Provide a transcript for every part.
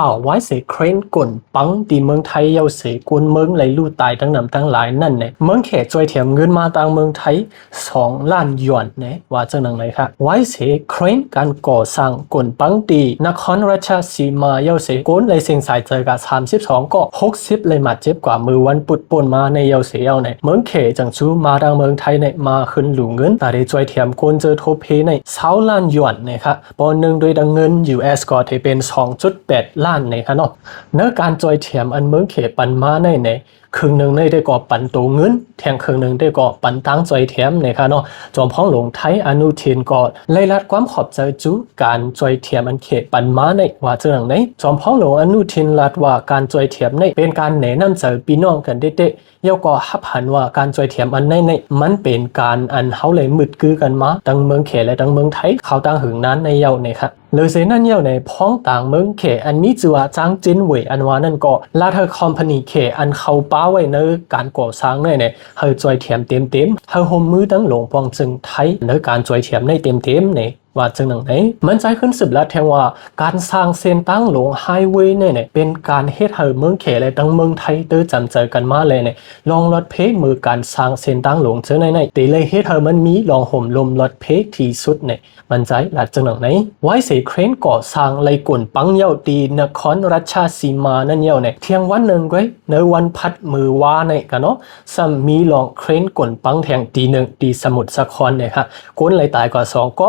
ข่าวไว้เสเครนก่นปังตีเมืองไทยเยาเสกวนเมืองไหลลู่ตายตั้งนำตั้งหลายนั่นเนี่ยเมืองเขตจอยเถียมเงินมาต่างเมืองไทย2 ล้านหยวนเนี่ยว่าจังหนังไหนครับไว้เสเครนการก่อสร้างก่นปังตีนครราชสีมาเยาเสกวนเลยเสียงสายเจอกับ32ก็60เลยมาเจ็บกว่ามือวันปุดปนมาในเยาเสเยาเนี่ยเมืองเขตจังชูมาต่างเมืองไทยเนี่ยมาขึ้นหลู่เงินแต่ได้จอยเถียมกวนเจอโทเพใน20 ล้านหยวนเนี่ยครับปอนหนึ่งโดยดังเงิน US ก็ที่เป็น2.8 ล้านเนี่ยเนาะเนื้อการจอยเทียมอันเมืองเขปันมาในครึ่งหนึ่งได้ก่อปันตัวเงินแทงครึ่งหนึ่งได้ก่อปันตั้งจอยเทียมเนาะจอมพ้องหลวงไทยอนุทินก็เลยรัดความขอบใจจูการจอยเทียมอันเขปันมาในว่าเรื่องไหนจอมพ้องหลวงอนุทินรัดว่าการจอยเทียมในเป็นการแนะนำใจพี่น้องกันเด็ดเยาก็ฮับหันว่าการจอยเทียมอันในมันเป็นการอันเขาเลยมืดกือกันมาตั้งเมืองเขและตั้งเมืองไทยเขาตั้งหึงนั้นในเยาเนี่ยครับเลยเสนั่นเยาในพ้องต่างเมืองเขอันมีจัวจางจินเวยอันว่านั่นก็ลาเธอคอมพานีเขอันเขาป้าไว้ในการก่อสร้างเนี่ยเฮาจอยเทียมเต็มเฮาห่มมือตั้งหลงปองจึงไทยในการจอยเทียมในเต็มเนี่ยว่าจังหนังไหนมันใจขึ้นสืบและแทงว่าการสร้างเส้นตั้งหลงไฮเวย์เนี่ยเป็นการเฮ็ดให้เมืองเขและตั้งเมืองไทยเตอจำเจอกันมาเลยเนี่ยลองรถเพมือการสร้างเส้นตั้งหลงเจอในแต่เลยเฮ็ดให้มันมีลองห่มลมรถเพที่สุดเนี่ยมันใจหลัดจังหนังไหนไว้เสเครนก่อสร้างไรกลุ่นปังเย่าตีนครราชสีมานั่นเย่าเนี่ยเที่ยงวันหนึ่งไว้ในวันพัดมือว่าเนี่ยกันเนาะซ้ำมีลองเครนกลุ่นปังแทงตีหนึ่งตีสมุทรสาครเนี่ยค่ะก้นไหลตายกว่า2ก็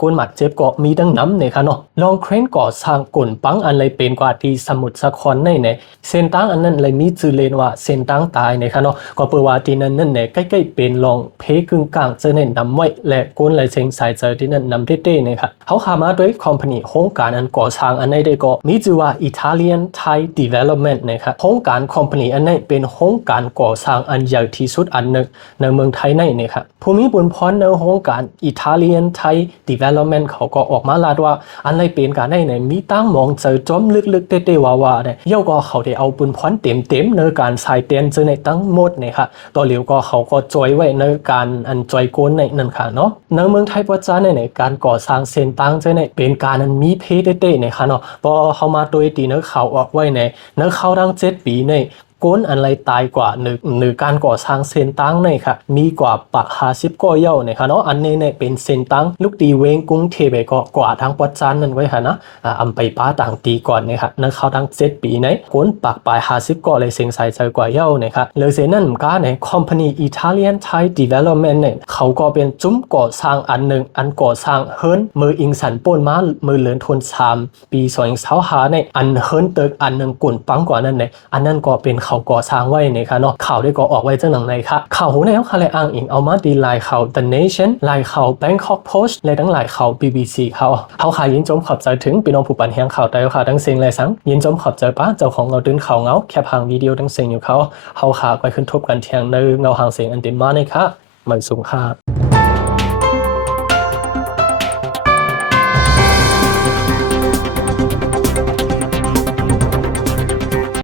ก้นหมัดเจ็บก็มีดังน้ำเนี่ยค่ะเนาะลองเครนก่อสร้างกลุ่นปังอันไรเป็นกว่าตีสมุทรสาครเนี่ยเส้นตั้งอันนั้นเลยมีชื่อเล่นว่าเส้นตั้งตายเนี่ยค่ะเนาะก็เปิดว่าที่นั่นเนี่ยใกล้ๆเป็นลองเพกึ่งกลางจะเน้นนำไว้และก้นไหลเชิงสายเจอที่นั่นนำเต้ๆเนี่ยค่ะเขาขามาด้วยคอมพานีโครงการอันก่อสร้างอันนี้ได้ก็มีชื่อว่า Italian Thai Development นะครับโครงการคอมพานีอันนี้เป็นโครงการก่อสร้างอันใหญ่ที่สุดอันหนึ่งในเมืองไทยนี่ครับภูมิบุญพรในโครงการ Italian Thai Development เขาก็ออกมาลาดว่าอันนี้เป็นการได้ในมีตั้งมองเจอจอมลึกๆเต้ๆว่าเนี่ยเย่าก็เขาได้เอาบุญพรเต็มในการใส่เตียนเจอในตั้งหมดเนี่ยค่ะต่อเหลียวก็เขาก็จอยไว้ในการอันจอยโกนในนั่นค่ะเนาะในเมืองไทยปัจจุบันในการก่อสร้างเส้นตั้งเจอในเป็นการอันมีเพเต้ๆเนี่ยค่ะเนาะพอเขามาโดยตีเนื้อเขาออกไว้ในเขาดัง7 ปีในก้นอันไรตายกว่าหรือการก่อสร้างเส้นตั้งเนี่ยค่ะมีกว่าปะ50 ก็เย่าเนี่ยค่ะเนาะอันนี้เนี่ยเป็นเส้นตั้งลูกตีเวงกรุงเทพก็กว่าทางปัจจันนั่นไว้ค่ะนะอำไปป้าต่างตีก่อนเนี่ยค่ะนั่นเขาทั้ง7 ปีในก้นปากปลาย50 ก็เลยเสียงใส่ใจกว่าเย่าเนี่ยค่ะเลยเส้นนั่นก็ในคอมพานี Italian Thai Development เนี่ยเขาก็เป็นจุ้มก่อสร้างอันหนึ่งอันก่อสร้างเฮิร์นมืออิงสันป่นมามือเหลือนทน3 ปี2025ในอันเฮิร์นตึกอันหนึ่งกุ่นปังกว่านั้นเนี่ยอันนั้นก็เป็นเขาก่อสร้างไว้เนี่ยค่ะเนาะข่าวได้ก็ออกไว้จังหนังไหนค่ะข่าวหูแนวค่ะเลยอ้างอิงเอามาดีไลน์ข่าว The Nation ไลน์ข่าว Bangkok Post และทั้งหลายข่าว BBC เขาขายยินจมขอบใจถึงพี่น้องผู้ปันแห่งข่าวใดค่ะทั้งเสียงและสังยินจมขอบใจป้าเจ้าของเราตื่นข่าวเงาแคปหางวิดีโอทั้งเสียงอยู่เขาขาไปขึ้นทบกันเทียงในเงาหางเสียงอันเต็มมาเนี่ยค่ะไม่สูงค่ะ